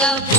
Don't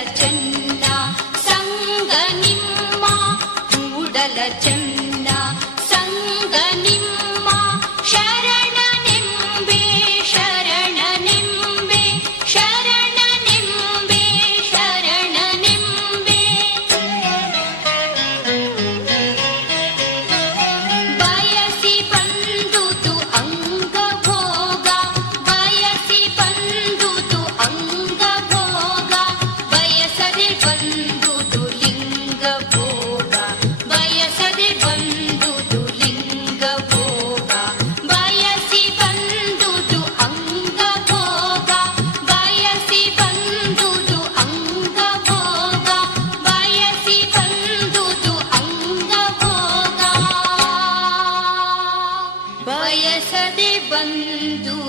अर्चन ಬಂದು